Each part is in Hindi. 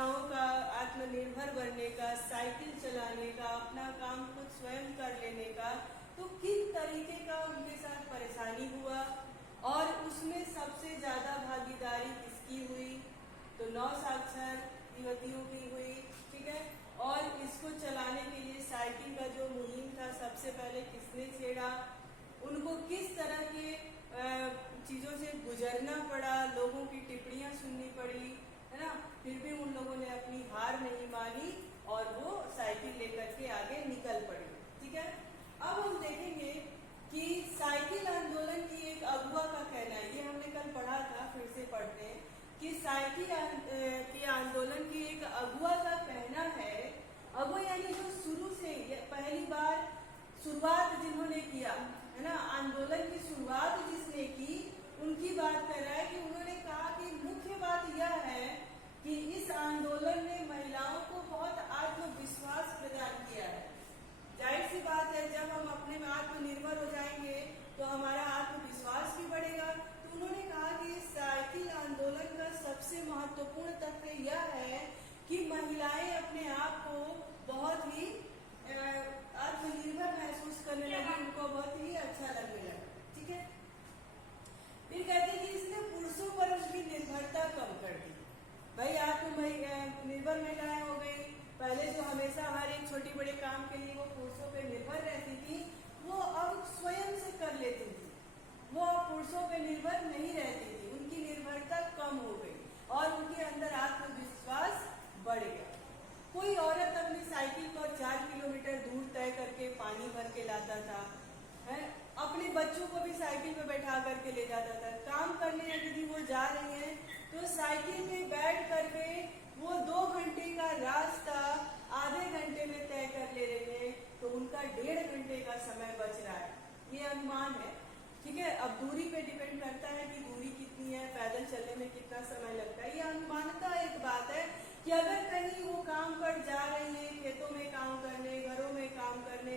महिलाओं का आत्मनिर्भर बनने का, साइकिल चलाने का, अपना काम खुद स्वयं कर लेने का, तो किस तरीके का उनके साथ परेशानी हुआ और उसमें सबसे ज्यादा भागीदारी किसकी हुई? तो 9 साक्षर युवतियों की हुई, ठीक है। और इसको चलाने के लिए साइकिल का जो मुहिम था सबसे पहले किसने छेड़ा, उनको किस तरह के चीजों से गुजरना पड़ा, लोगों की टिप्पणियां सुननी पड़ी, है ना, फिर भी उन लोगों ने अपनी हार नहीं मानी और वो साइकिल लेकर के आगे निकल पड़ी, ठीक है। अब हम देखेंगे कि साइकिल आंदोलन की एक अगुआ का कहना है, ये हमने कल पढ़ा था, फिर से पढ़ते हैं कि साइकिल के आंदोलन की एक अगुआ का कहना है, अगुआ यानी जो शुरू से पहली बार शुरुआत जिन्होंने किया, है ना, आंदोलन की शुरुआत जिसने की, उनकी बात कर रहा है कि उन्होंने कहा कि मुख्य बात यह है कि इस आंदोलन ने महिलाओं को बहुत आत्मविश्वास प्रदान किया है। जाहिर सी बात है, जब हम अपने में आत्मनिर्भर हो जाएंगे तो हमारा आत्मविश्वास भी बढ़ेगा। तो उन्होंने कहा कि इस साइकिल आंदोलन का सबसे महत्वपूर्ण तथ्य यह है कि महिलाएं अपने आप को बहुत ही आत्मनिर्भर महसूस करने लगी, उनको बहुत ही अच्छा लगने लगा, ठीक है। फिर कहते हैं कि इसने पुरुषों पर उसकी निर्भरता कम कर दी। भाई आत्मनिर्भर महिलाएं हो गई, पहले जो हमेशा हमारे छोटी बड़े काम के लिए वो पुरुषों पे निर्भर रहती थी, वो अब स्वयं से कर लेती थी, वो अब पुरुषों पे निर्भर नहीं रहती थी, उनकी निर्भरता कम हो गई और उनके अंदर आत्मविश्वास बढ़ गया। कोई औरत अपनी साइकिल पर 4 किलोमीटर दूर तय करके पानी भर के लाता था, है, अपने बच्चों को भी साइकिल पे बैठा करके ले जाता था। काम करने यदि वो जा रही हैं तो साइकिल पे बैठ करके वो 2 घंटे का रास्ता आधे घंटे में तय कर ले रहे हैं, तो उनका 1.5 घंटे का समय बच रहा है, ये अनुमान है, ठीक है। अब दूरी पे डिपेंड करता है कि दूरी कितनी है, पैदल चलने में कितना समय लगता है, ये अनुमानता एक बात है कि अगर कहीं वो काम पर जा रही है, खेतों में काम करने, घरों में काम करने,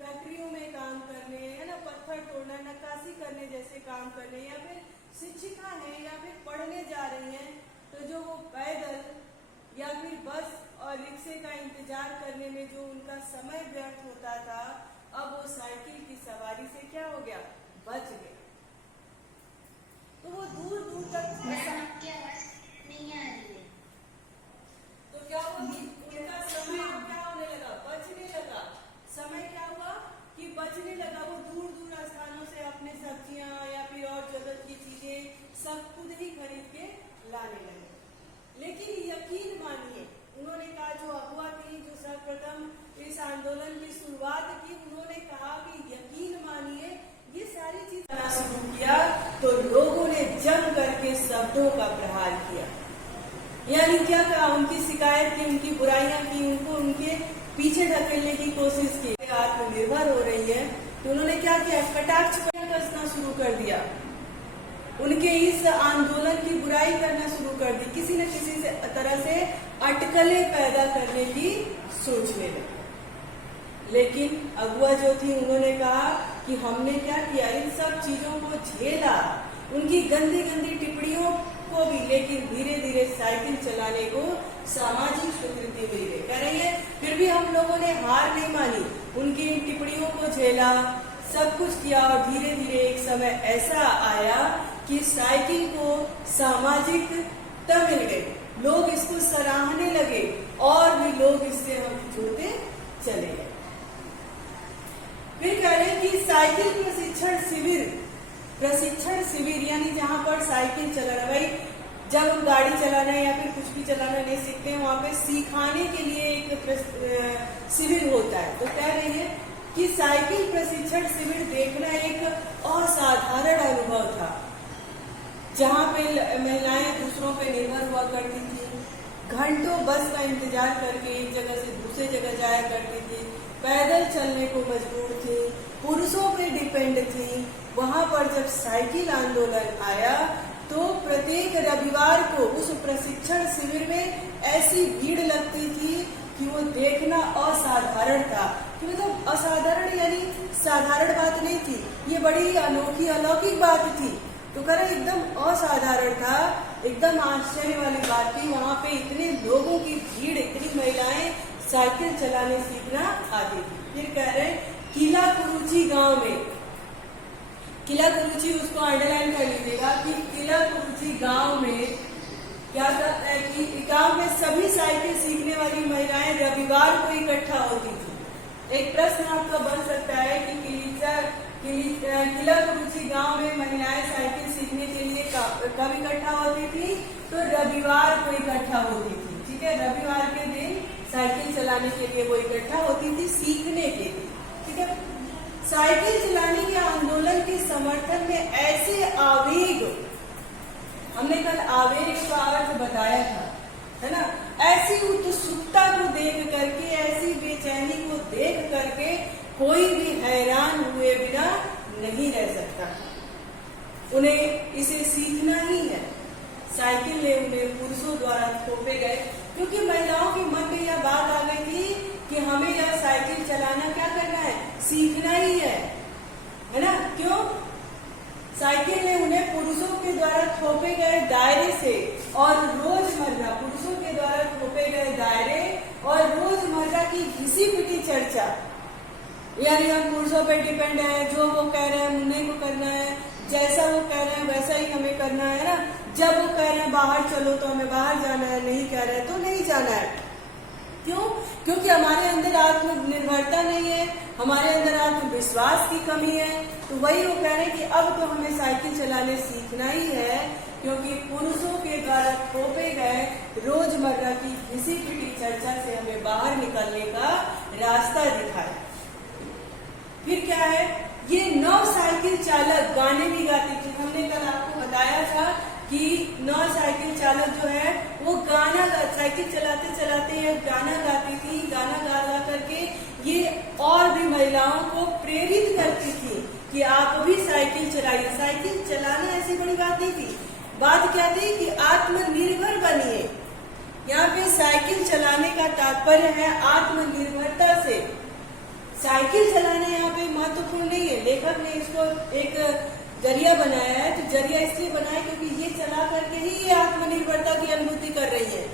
फैक्ट्रियों में काम करने, है ना, पत्थर तोड़ना, नक्काशी करने जैसे काम करने, या फिर शिक्षिका है या फिर पढ़ने जा रही हैं, तो जो वो पैदल या फिर बस और रिक्शे का इंतजार करने में जो उनका समय व्यर्थ होता था, अब वो साइकिल की सवारी से क्या हो गया, बच गया। तो वो दूर दूर तक नहीं आ रही है, तो क्या हुआ, उनका समय क्या होने लगा, बचने लगा। समय क्या हुआ कि बचने लगा, वो दूर दूर स्थानों से अपने सब्जियां या फिर और जरूरत की चीजें सब खुद ही खरीद के लाने लगे। लेकिन यकीन मानिए, उन्होंने कहा, जो अगुआ थी, जो सर्वप्रथम इस आंदोलन की शुरुआत की, उन्होंने कहा कि यकीन मानिए ये सारी चीज करना शुरू किया तो लोगों ने जम करके शब्दों का प्रहार किया। यानी क्या कहा, उनकी शिकायत की, उनकी बुराइयां की, उनको उनके पीछे धकेलने की कोशिश की। आत्मनिर्भर हो रही है तो उन्होंने क्या किया, कटाक्ष कसना शुरू कर दिया, उनके इस आंदोलन की बुराई करना शुरू कर दी, किसी न किसी से तरह से अटकलें पैदा करने की सोचने लगे। लेकिन अगुआ जो थी, उन्होंने कहा कि हमने क्या किया, इन सब चीजों को झेला, उनकी गंदी गंदी टिप्पणियों को भी, लेकिन धीरे धीरे साइकिल चलाने को सामाजिक स्वीकृति मिल गई। कह रही है फिर भी हम लोगों ने हार नहीं मानी, उनकी इन टिप्पणियों को झेला, सब कुछ किया और धीरे धीरे एक समय ऐसा आया कि साइकिल को सामाजिकता मिल गई, लोग इसको सराहने लगे और भी लोग इससे हम जुड़ते चले गए। फिर कह रहे कि साइकिल प्रशिक्षण शिविर यानी जहाँ पर साइकिल चलाना, भाई जब हम गाड़ी चलाना या फिर कुछ भी चलाना नहीं सीखते हैं, वहाँ पे सिखाने के लिए एक शिविर होता है। तो कह रही है कि साइकिल प्रशिक्षण शिविर देखना एक असाधारण अनुभव था, जहाँ पे महिलाएं दूसरों पे निर्भर हुआ करती थी, घंटों बस का इंतजार करके एक जगह से दूसरी जगह जाया करती थी, पैदल चलने को मजबूर थी, पुरुषों पे डिपेंड थी। वहां पर जब साइकिल आंदोलन आया तो प्रत्येक रविवार को उस प्रशिक्षण शिविर में ऐसी भीड़ लगती थी कि वो देखना असाधारण था। कि मतलब असाधारण यानी साधारण बात नहीं थी, ये बड़ी अनोखी अलौकिक बात थी। तो कह रहे एकदम असाधारण था, एकदम आश्चर्य वाली बात थी। वहां पे इतने लोगों की भीड़, इतनी महिलाएं साइकिल चलाने सीखना आती थी। फिर कह रहे हैं किला कुरुची गांव में, किला कुरुची उसको अंडरलाइन कर लीजिएगा कि किला कुरुची गांव में क्या करता है कि गांव में सभी साइकिल सीखने वाली महिलाएं रविवार को इकट्ठा होती थी। एक प्रश्न आपका बन सकता है कि किला कुरुची गांव में महिलाएं साइकिल सीखने के लिए कब इकट्ठा होती थी? तो रविवार को इकट्ठा होती थी। ठीक है, रविवार के दिन साइकिल चलाने के लिए वो इकट्ठा होती थी, सीखने के लिए। ठीक है, साइकिल चलाने के आंदोलन के समर्थन में ऐसे आवेग, हमने कल आवेग का अर्थ बताया था, है ना, ऐसी उत्सुकता को देख करके, ऐसी बेचैनी को देख करके कोई भी हैरान हुए बिना नहीं रह सकता। उन्हें इसे सीखना ही है। साइकिल ने उन्हें पुरुषों द्वारा थोपे गए, क्योंकि महिलाओं के मन में यह बात आ गई थी कि हमें यह साइकिल चलाना क्या करना है, सीखना ही है ना। क्यों? साइकिल ने उन्हें पुरुषों के द्वारा थोपे गए दायरे से और रोजमर्रा, पुरुषों के द्वारा थोपे गए दायरे और रोजमर्रा की घिसी पिटी चर्चा, यानी हम पुरुषों पे डिपेंड है, जो वो कह रहे हैं मुन्ने को करना है, जैसा वो कह रहे हैं वैसा ही हमें करना है ना। जब वो कह रहे हैं बाहर चलो तो हमें बाहर जाना है, नहीं कह रहे हैं तो नहीं जाना है। क्यों? क्योंकि हमारे अंदर आत्मनिर्भरता नहीं है, हमारे अंदर आत्मविश्वास की कमी है। तो वही वो कह रहे हैं कि अब तो हमें साइकिल चलाने सीखना ही है, क्योंकि पुरुषों के द्वारा थोपे गए रोजमर्रा की घिसी पिटी चर्चा से हमें बाहर निकलने का रास्ता दिखाए। फिर क्या है, ये 9 साइकिल चालक गाने भी गाती थी। हमने कल आपको बताया था कि 9 साइकिल चालक जो है वो गाना साइकिल चलाते चलाते ये गाना गाती थी। गाना गा गा करके ये और भी महिलाओं को प्रेरित करती थी कि आप भी साइकिल चलाइए। साइकिल चलाना ऐसी बड़ी बात नहीं थी। बात क्या थी कि आत्मनिर्भर बनिए। यहाँ पे साइकिल चलाने का तात्पर्य है आत्मनिर्भरता से। साइकिल चलाना यहाँ पे महत्वपूर्ण नहीं है। लेखक ने इसको एक जरिया बनाया है, तो जरिया इसलिए बनाया क्योंकि ये चला करके ही ये आत्मनिर्भरता की अनुभूति कर रही है।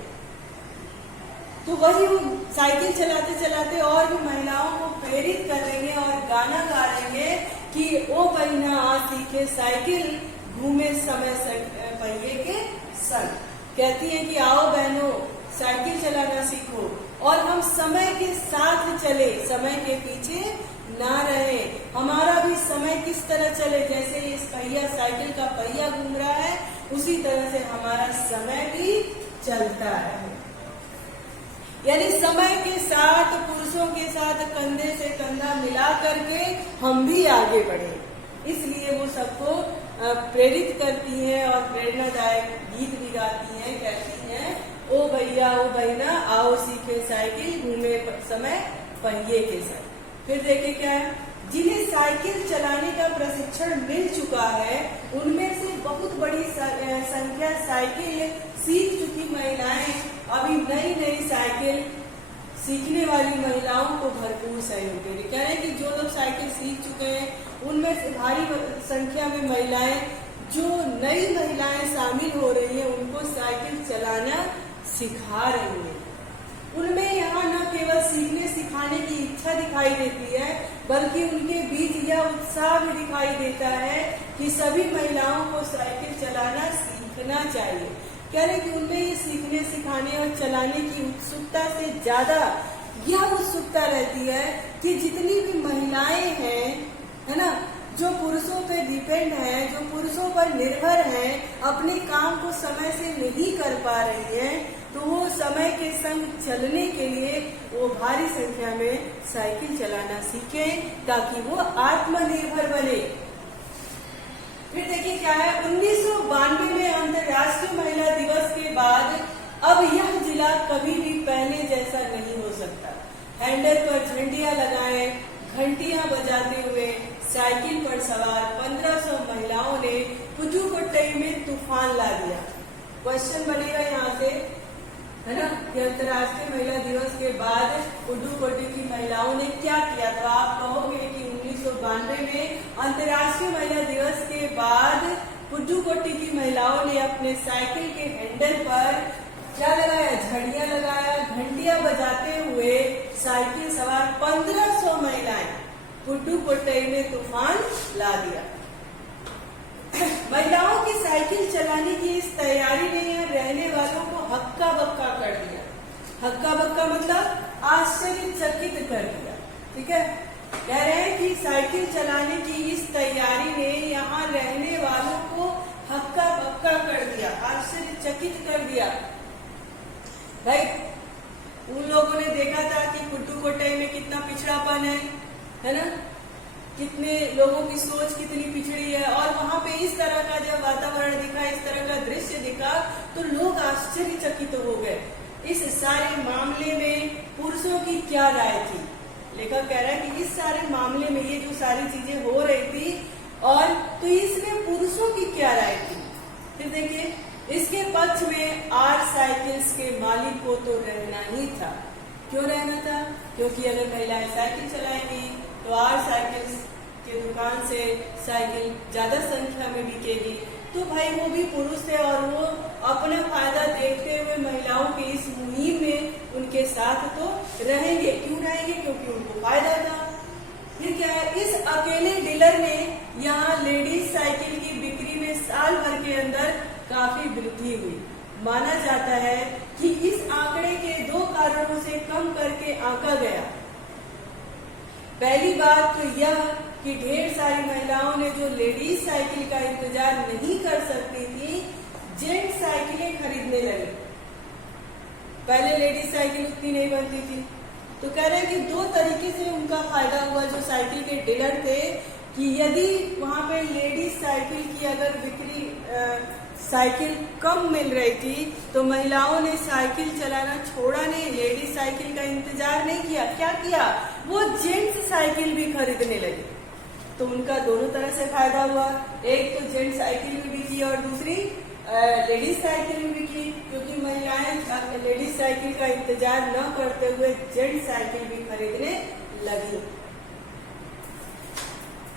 तो वही वो साइकिल चलाते चलाते और भी महिलाओं को प्रेरित कर रही है और गाना गा रही है कि ओ बहिना आ सीखे साइकिल, घूमे समय पहिए के संग। कहती है कि आओ बहनों साइकिल चलाना सीखो और हम समय के साथ चले, समय के पीछे ना रहे। हमारा भी समय किस तरह चले, जैसे इस पहिया साइकिल का पहिया घूम रहा है उसी तरह से हमारा समय भी चलता है। यानी समय के साथ, पुरुषों के साथ कंधे से कंधा मिला करके हम भी आगे बढ़े। इसलिए वो सबको प्रेरित करती हैं और प्रेरणादायक गीत भी गाती हैं। कहती हैं ओ भैया ओ बहना आओ सीखे साइकिल, घूमे समय पहिए के साथ। फिर देखिए क्या है, जिन्हें साइकिल चलाने का प्रशिक्षण मिल चुका है उनमें से बहुत बड़ी संख्या साइकिल सीख चुकी महिलाएं अभी नई नई साइकिल सीखने वाली महिलाओं को भरपूर सहयोग दे रही। कह रहे हैं कि जो लोग साइकिल सीख चुके हैं उनमें से भारी संख्या में महिलाएं, जो नई महिलाएं शामिल हो रही हैं, उनको साइकिल चलाना सिखा रही हैं। उनमें यहाँ न केवल सीखने सिखाने की इच्छा दिखाई देती है, बल्कि उनके बीच यह उत्साह भी दिखाई देता है कि सभी महिलाओं को साइकिल चलाना सीखना चाहिए। कह रहे कि उनमें ये सीखने सिखाने और चलाने की उत्सुकता से ज्यादा यह उत्सुकता रहती है कि जितनी भी महिलाएं हैं, है ना, जो पुरुषों पे डिपेंड है, जो पुरुषों पर निर्भर है, अपने काम को समय से नहीं कर पा रही है, तो वो समय के संग चलने के लिए वो भारी संख्या में साइकिल चलाना सीखें ताकि वो आत्मनिर्भर बने। फिर देखिए क्या है, 1992 में अंतर्राष्ट्रीय महिला दिवस के बाद अब यह जिला कभी भी पहले जैसा नहीं हो सकता। हैंडल पर झंडियां लगाएं, घंटियां बजाते हुए साइकिल पर सवार 1500 महिलाओं ने पुदुकोट्टई में तूफान ला दिया। क्वेश्चन बनेगा यहाँ से, है ना, कि अंतर्राष्ट्रीय महिला दिवस के बाद पुदुकोट्टई की महिलाओं ने क्या किया। तो आप कहोगे कि 1992 में अंतर्राष्ट्रीय महिला दिवस के बाद पुदुकोट्टई की महिलाओं ने अपने साइकिल के हैंडल पर क्या लगाया, झंडियां घंटियां बजाते हुए साइकिल सवार 1500 महिलाएं पुडुकोट्टई में तूफान ला दिया। महिलाओं की साइकिल चलाने की इस तैयारी ने यहाँ रहने वालों को हक्का बक्का कर दिया। हक्का बक्का मतलब आश्चर्यचकित कर दिया। ठीक है, कह रहे हैं कि साइकिल चलाने की इस तैयारी ने यहाँ रहने वालों को हक्का बक्का कर दिया, आश्चर्यचकित कर दिया। भाई उन लोगों ने देखा था कि पुडुकोट्टई में कितना पिछड़ापन है ना, कितने लोगों की सोच कितनी पिछड़ी है, और वहां पे इस तरह का जब वातावरण दिखा, इस तरह का दृश्य दिखा, तो लोग आश्चर्यचकित हो गए। इस सारे मामले में पुरुषों की क्या राय थी? लेखक कह रहा है कि इस सारे मामले में ये जो सारी चीजें हो रही थी, और तो इसमें पुरुषों की क्या राय थी? फिर देखिए, इसके पक्ष में आर साइकिल्स के मालिक को तो रहना ही था। क्यों रहना था? क्योंकि अगर महिलाएं साइकिल चलाएंगी तो आर साइकिल्स के दुकान से साइकिल ज्यादा संख्या में बिकेगी। तो भाई वो भी पुरुष थे और वो अपना फायदा देखते हुए महिलाओं की इस मुहिम में उनके साथ तो रहेंगे। क्यों रहेंगे? क्योंकि उनको फायदा था। फिर क्या है, इस अकेले डीलर ने यहाँ लेडीज साइकिल की बिक्री में साल भर के अंदर काफी वृद्धि हुई। माना जाता है कि इस आंकड़े के 2 कारणों से कम करके आंका गया। पहली बात तो यह कि ढेर सारी महिलाओं ने जो लेडीज साइकिल का इंतजार नहीं कर सकती थी, जेंट्स साइकिलें खरीदने लगी। पहले लेडीज साइकिल उतनी नहीं बनती थी, तो कह रहे हैं कि 2 तरीके से उनका फायदा हुआ जो साइकिल के डीलर थे, कि यदि वहां पे लेडीज साइकिल की अगर बिक्री साइकिल कम मिल रही थी तो महिलाओं ने साइकिल चलाना छोड़ा नहीं, लेडीज साइकिल का इंतजार नहीं किया। क्या किया? वो जेंट्स साइकिल भी खरीदने लगे। तो उनका दोनों तरह से फायदा हुआ। एक तो जेंट्स साइकिल भी बिकी और दूसरी लेडीज साइकिल भी बिकी, क्योंकि महिलाएं लेडीज साइकिल का इंतजार न करते हुए जेंट्स साइकिल भी खरीदने लगी।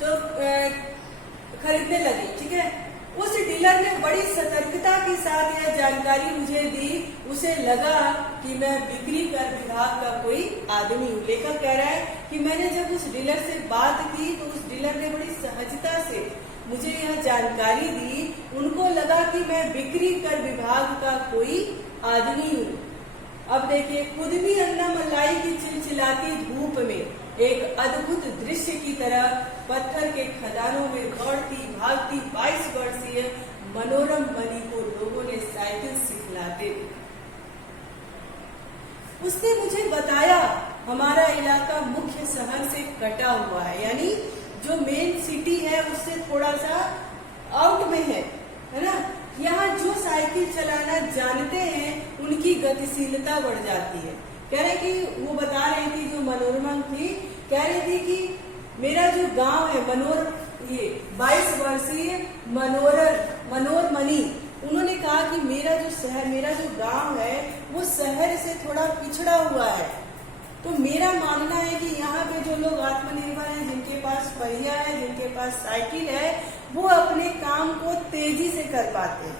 तो खरीदने लगी। ठीक है, उस डीलर ने बड़ी सतर्कता के साथ यह जानकारी मुझे दी। उसे लगा कि मैं बिक्री कर विभाग का कोई आदमी हूँ। लेखक कह रहा है कि मैंने जब उस डीलर से बात की तो उस डीलर ने बड़ी सहजता से मुझे यह जानकारी दी। उनको लगा कि मैं बिक्री कर विभाग का कोई आदमी हूँ। अब देखिए, खुद भी अन्नामलाई की चिलचिलाती धूप में एक अद्भुत दृश्य की तरह पत्थर के खदानों में दौड़ती भागती 22 वर्षीय मनोरम मणि को लोगों ने साइकिल सिखलाते थे। उसने मुझे बताया हमारा इलाका मुख्य शहर से कटा हुआ है, यानी जो मेन सिटी है उससे थोड़ा सा आउट में है ना। यहाँ जो साइकिल चलाना जानते हैं उनकी गतिशीलता बढ़ जाती है। कह रहे कि वो बता रही थी, जो मनोरमा थी, कह रही थी कि मेरा जो गांव है ये 22 वर्षीय मनोर मणि, उन्होंने कहा कि मेरा जो शहर, मेरा जो गांव है वो शहर से थोड़ा पिछड़ा हुआ है। तो मेरा मानना है कि यहाँ पे जो लोग आत्मनिर्भर हैं, जिनके पास पहिया है, जिनके पास साइकिल है, वो अपने काम को तेजी से कर पाते हैं,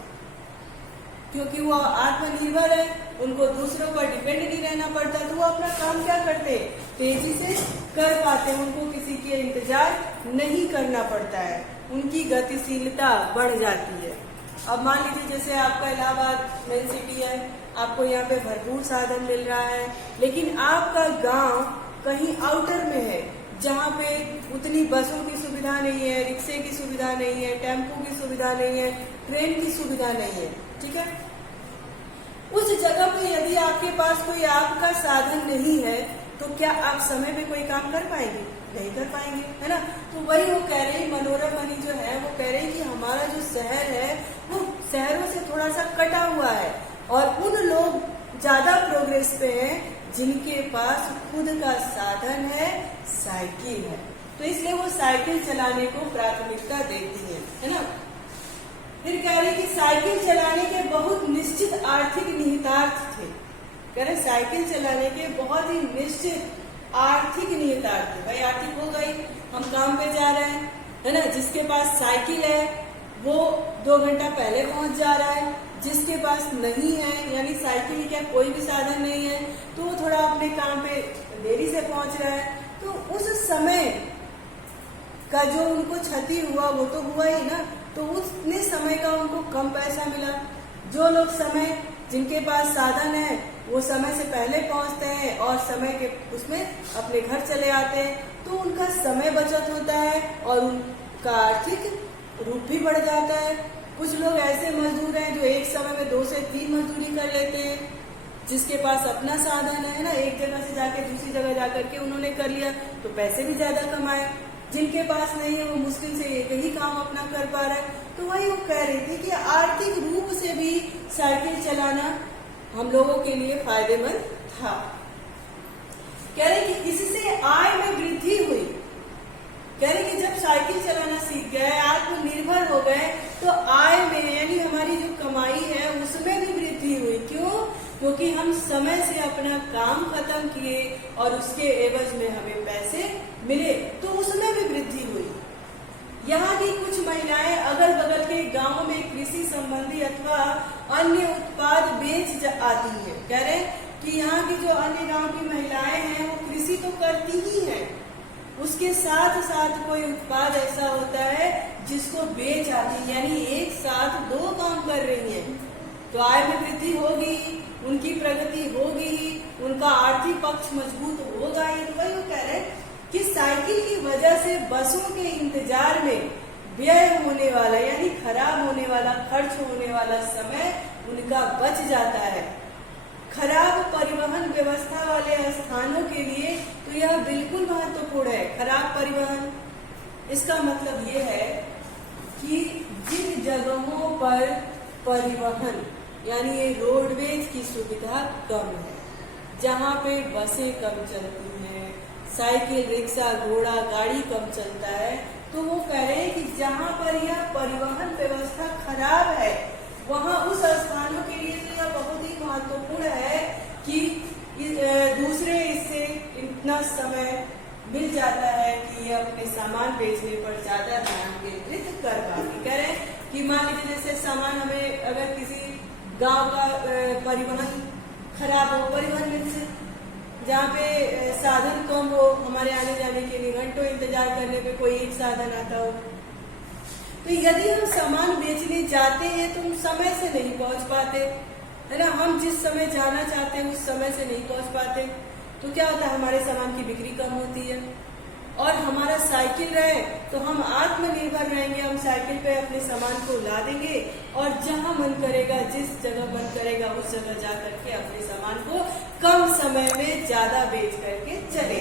क्योंकि वो आत्मनिर्भर है, उनको दूसरों पर डिपेंड नहीं रहना पड़ता। तो वो अपना काम क्या करते हैं? तेजी से कर पाते हैं, उनको किसी के इंतजार नहीं करना पड़ता है, उनकी गतिशीलता बढ़ जाती है। अब मान लीजिए जैसे आपका इलाहाबाद मेन सिटी है, आपको यहाँ पे भरपूर साधन मिल रहा है, लेकिन आपका गांव कहीं आउटर में है, जहाँ पे उतनी बसों की सुविधा नहीं है, रिक्शे की सुविधा नहीं है, टेम्पो की सुविधा नहीं है, ट्रेन की सुविधा नहीं है। ठीक है, उस जगह पे यदि आपके पास कोई आपका साधन नहीं है तो क्या आप समय पे कोई काम कर पाएंगे? नहीं कर पाएंगे, है ना। तो वही वो कह रही, मनोरमा मणि जो है वो कह रही कि हमारा जो शहर है वो शहरों से थोड़ा सा कटा हुआ है, और उन लोग ज्यादा प्रोग्रेस पे हैं जिनके पास खुद का साधन है, साइकिल है। तो इसलिए वो साइकिल चलाने को प्राथमिकता देती है ना। फिर कह रही कि साइकिल चलाने के बहुत निश्चित आर्थिक निहितार्थ थे। कह रहे साइकिल चलाने के बहुत ही निश्चित आर्थिक निहितार्थ थे। भाई आर्थिक हो गई, हम काम पे जा रहे हैं, है ना। जिसके पास साइकिल है वो 2 घंटा पहले पहुंच जा रहा है, जिसके पास नहीं है, यानी साइकिल क्या कोई भी साधन नहीं है, तो वो थोड़ा अपने काम पे देरी से पहुंच रहा है, तो उस समय का जो उनको क्षति हुआ वो तो हुआ ही ना, तो उतने समय का उनको कम पैसा मिला। जो लोग समय, जिनके पास साधन है वो समय से पहले पहुंचते हैं और समय के उसमें अपने घर चले आते हैं, तो उनका समय बचत होता है और उनका आर्थिक रूप भी बढ़ जाता है। कुछ लोग ऐसे मजदूर हैं जो एक समय में 2 से 3 मजदूरी कर लेते हैं, जिसके पास अपना साधन है ना, एक जगह से जाके दूसरी जगह जाकर के उन्होंने कर लिया तो पैसे भी ज्यादा कमाए। जिनके पास नहीं है वो मुश्किल से एक ही काम अपना कर पा रहा है। तो वही वो कह रही थी कि आर्थिक रूप से भी साइकिल चलाना हम लोगों के लिए फायदेमंद था। कह रहे कि इससे आय में वृद्धि हुई। कह रहे कि जब साइकिल चलाना सीख गए, आत्मनिर्भर हो गए, तो आय में यानी हमारी जो कमाई है उसमें भी वृद्धि हुई। क्यों? क्योंकि हम समय से अपना काम खत्म किए और उसके एवज में हमें पैसे मिले, तो उसमें भी वृद्धि हुई। यहाँ की कुछ महिलाएं अगल बगल के गांवों में कृषि संबंधी अथवा अन्य उत्पाद बेच आती है। कह रहे कि यहाँ की जो अन्य गांव की महिलाएं हैं वो कृषि तो करती ही हैं, उसके साथ साथ कोई उत्पाद ऐसा होता है जिसको बेच आती है, यानी एक साथ 2 काम कर रही है, तो आय में वृद्धि होगी, उनकी प्रगति होगी, उनका आर्थिक पक्ष मजबूत होगा। ये वही वो कह रहे कि साइकिल की वजह से बसों के इंतजार में व्यय होने वाला यानी खराब होने वाला, खर्च होने वाला समय उनका बच जाता है। खराब परिवहन व्यवस्था वाले स्थानों के लिए तो यह बिल्कुल महत्वपूर्ण है। खराब परिवहन, इसका मतलब ये है कि जिन जगहों पर परिवहन यानी ये रोडवेज की सुविधा कम है, जहाँ पे बसें कम चलती हैं, साइकिल, रिक्शा, घोड़ा गाड़ी कम चलता है, तो वो कह रहे हैं कि जहाँ पर यह परिवहन व्यवस्था खराब है वहाँ उस स्थानों के लिए तो यह बहुत ही महत्वपूर्ण है कि दूसरे इससे इतना समय मिल जाता है कि ये अपने सामान बेचने पर ज्यादा ध्यान केंद्रित कर पाए। कह रहे हैं कि मान लीजिए जैसे सामान हमें अगर किसी गांव का परिवहन खराब हो, परिवहन में से जहाँ पे साधन कम हो, हमारे आने जाने के लिए घंटों इंतजार करने पे कोई एक साधन आता हो, तो यदि हम सामान बेचने जाते हैं तो हम समय से नहीं पहुंच पाते, है ना। हम जिस समय जाना चाहते हैं उस समय से नहीं पहुंच पाते, तो क्या होता है, हमारे सामान की बिक्री कम होती है। और हमारा साइकिल रहे तो हम आत्मनिर्भर रहेंगे, हम साइकिल पे अपने सामान को ला देंगे और जहां मन करेगा, जिस जगह मन करेगा उस जगह जा करके अपने सामान को कम समय में ज्यादा बेच करके चले।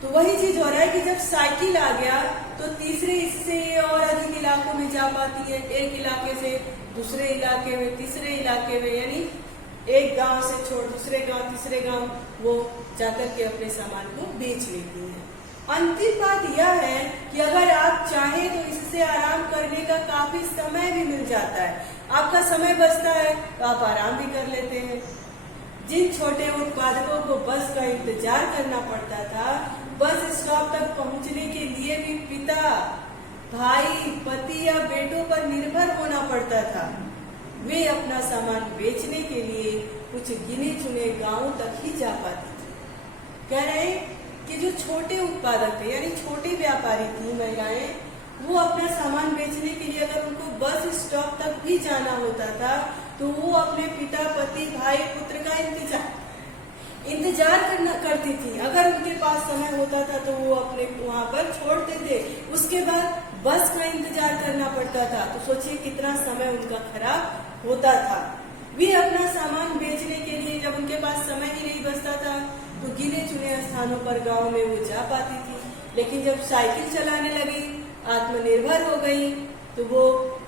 तो वही चीज हो रहा है कि जब साइकिल आ गया तो तीसरे इससे और अधिक इलाकों में जा पाती है, एक इलाके से दूसरे इलाके में, तीसरे इलाके में, यानी एक गांव से छोड़ दूसरे गांव, तीसरे गांव वो जाकर के अपने सामान को बेच लेती है। अंतिम बात यह है कि अगर आप चाहें तो इससे आराम करने का काफी समय भी मिल जाता है, आपका समय बचता है तो आप आराम भी कर लेते हैं। जिन छोटे उत्पादकों को बस का इंतजार करना पड़ता था, बस स्टॉप तक पहुंचने के लिए भी पिता, भाई, पति या बेटों पर निर्भर होना पड़ता था, वे अपना सामान बेचने के लिए कुछ गिने चुने गांवों तक ही जा पाती थी। कह रहे कि जो छोटे उत्पादक थे यानी छोटे व्यापारी थी महिलाएं, वो अपना सामान बेचने के लिए अगर उनको बस स्टॉप तक भी जाना होता था तो वो अपने पिता, पति, भाई, पुत्र का इंतजार करती थी। अगर उनके पास समय होता था तो वो अपने वहां पर छोड़ते थे, उसके बाद बस का इंतजार करना पड़ता था। तो सोचिए कितना समय उनका खराब होता था। वे अपना सामान बेचने के लिए जब उनके पास समय ही नहीं बचता था तो गिने चुने स्थानों पर गांव में वो जा पाती थी। लेकिन जब साइकिल चलाने लगी, आत्मनिर्भर हो गई, तो वो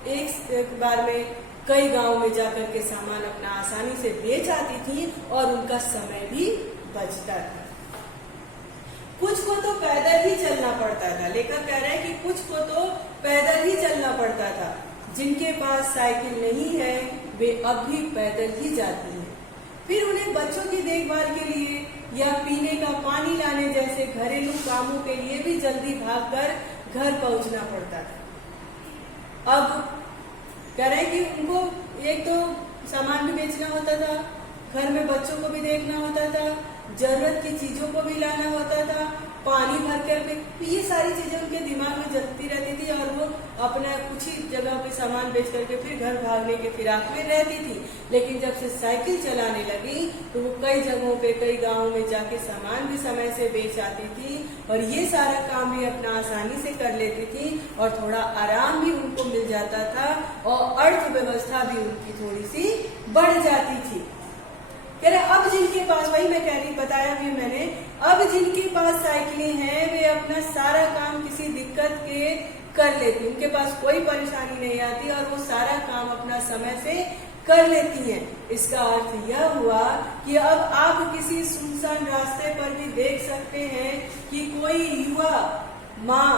एक बार में कई गांव में जाकर के सामान अपना आसानी से बेच आती थी और उनका समय भी बचता था। कुछ को तो पैदल ही चलना पड़ता था। लेखक कह रहे हैं कि कुछ को तो पैदल ही चलना पड़ता था। जिनके पास साइकिल नहीं है वे अब भी पैदल ही जाती हैं। फिर उन्हें बच्चों की देखभाल के लिए या पीने का पानी लाने जैसे घरेलू कामों के लिए भी जल्दी भागकर घर पहुंचना पड़ता था। अब कह रहे हैं कि उनको एक तो सामान भी बेचना होता था, घर में बच्चों को भी देखना होता था, जरूरत की चीजों को भी लाना होता था, पानी भर कर के, तो ये सारी चीजें उनके दिमाग में जलती रहती थी और वो अपना कुछ ही जगह पे सामान बेच करके फिर घर भागने के फिराक में रहती थी। लेकिन जब से साइकिल चलाने लगी तो वो कई जगहों पे, कई गांवों में जाके सामान भी समय से बेच आती थी और ये सारा काम भी अपना आसानी से कर लेती थी और थोड़ा आराम भी उनको मिल जाता था और अर्थव्यवस्था भी उनकी थोड़ी सी बढ़ जाती थी। कह रहे अब जिनके पास, वही मैं कह रही, बताया भी मैंने, अब जिनके पास साइकिलें हैं वे अपना सारा काम किसी दिक्कत के कर लेती, उनके पास कोई परेशानी नहीं आती और वो सारा काम अपना समय से कर लेती हैं। इसका अर्थ यह हुआ कि अब आप किसी सुनसान रास्ते पर भी देख सकते हैं कि कोई युवा माँ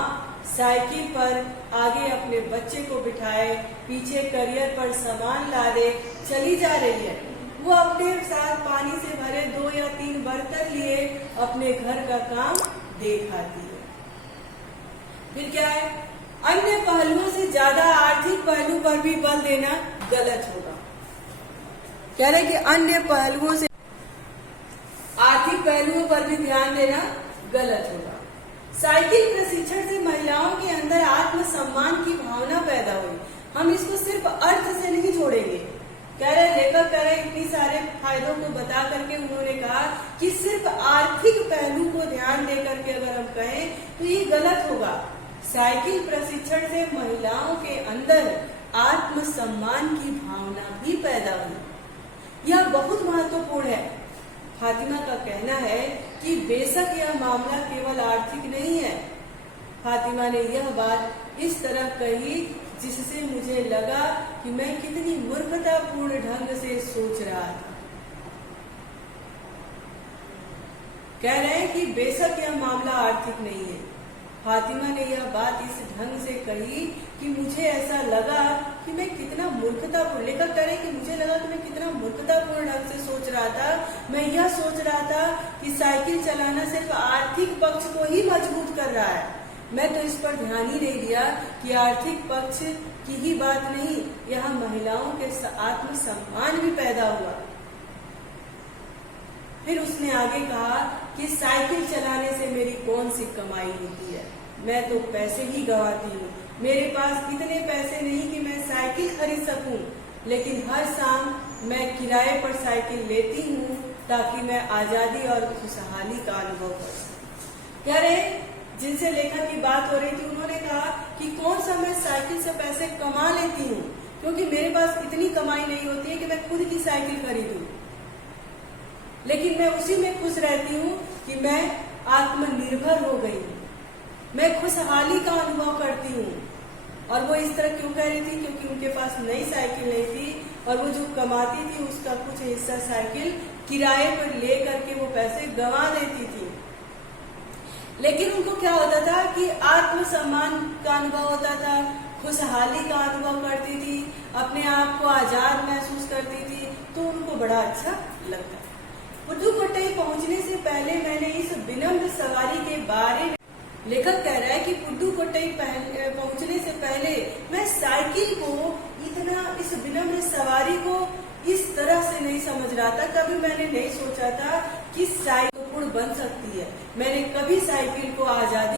साइकिल पर आगे अपने बच्चे को बिठाए, पीछे करियर पर सामान लादे चली जा रही है। वो अपने साथ पानी से भरे 2 या 3 बर्तन लिए अपने घर का काम देख आती है। फिर क्या है, अन्य पहलुओं से ज्यादा आर्थिक पहलू पर भी बल देना गलत होगा। कह रहे कि अन्य पहलुओं से, आर्थिक पहलुओं पर भी ध्यान देना गलत होगा। साइकिल प्रशिक्षण से महिलाओं के अंदर आत्मसम्मान की भावना पैदा हुई। हम इसको सिर्फ अर्थ से नहीं छोड़ेंगे। कह रहे लेखक कह रहे इतनी सारे फायदों को बता करके उन्होंने कहा कि सिर्फ आर्थिक पहलू को ध्यान दे करके अगर हम कहें तो ये गलत होगा। साइकिल प्रशिक्षण से महिलाओं के अंदर आत्मसम्मान की भावना भी पैदा हुई। यह बहुत महत्वपूर्ण है। फातिमा का कहना है कि बेशक यह मामला केवल आर्थिक नहीं है। फातिमा ने यह बात इस तरह कही जिससे मुझे लगा कि मैं कितनी मूर्खतापूर्ण ढंग से सोच रहा था। कह रहे हैं कि बेशक यह मामला आर्थिक नहीं है। फातिमा ने यह बात इस ढंग से कही कि मुझे ऐसा लगा कि मैं कितना मूर्खतापूर्ण, लेखक कह रहे कि मुझे लगा कि मैं कितना मूर्खतापूर्ण ढंग से सोच रहा था। मैं यह सोच रहा था कि साइकिल चलाना सिर्फ आर्थिक पक्ष को ही मजबूत कर रहा है। मैं तो इस पर ध्यान ही नहीं दिया कि आर्थिक पक्ष की ही बात नहीं, यहाँ महिलाओं के आत्मसम्मान भी पैदा हुआ। फिर उसने आगे कहा कि साइकिल चलाने से मेरी कौन सी कमाई होती है, मैं तो पैसे ही गंवाती हूँ। मेरे पास इतने पैसे नहीं कि मैं साइकिल खरीद सकूं, लेकिन हर शाम मैं किराए पर साइकिल लेती हूँ ताकि मैं आजादी और खुशहाली का अनुभव कर सकूं। कह रहे जिनसे लेखक की बात हो रही थी उन्होंने कहा कि कौन सा मैं साइकिल से पैसे कमा लेती हूँ, क्योंकि मेरे पास इतनी कमाई नहीं होती है कि मैं खुद की साइकिल खरीदूं, लेकिन मैं उसी में खुश रहती हूँ कि मैं आत्मनिर्भर हो गई हूँ, मैं खुशहाली का अनुभव करती हूँ। और वो इस तरह क्यों कह रही थी, क्योंकि उनके पास नई साइकिल नहीं थी और वो जो कमाती थी उसका कुछ हिस्सा साइकिल किराए पर ले करके वो पैसे गंवा देती थी। लेकिन उनको क्या होता था कि आत्मसम्मान का अनुभव होता था, खुशहाली का अनुभव करती थी, अपने आप को आजाद महसूस करती थी, तो उनको बड़ा अच्छा लगता। पुडुकोट्टई पहुंचने से पहले मैंने इस विनम्र सवारी के बारे में, लेखक कह रहा है कि पुडुकोट्टई पहुंचने से पहले मैं साइकिल को इतना, इस विनम्र सवारी को इस तरह से नहीं समझ रहा था। कभी मैंने नहीं सोचा था कि साइकिल बन सकती है। मैंने कभी साइकिल को आजादी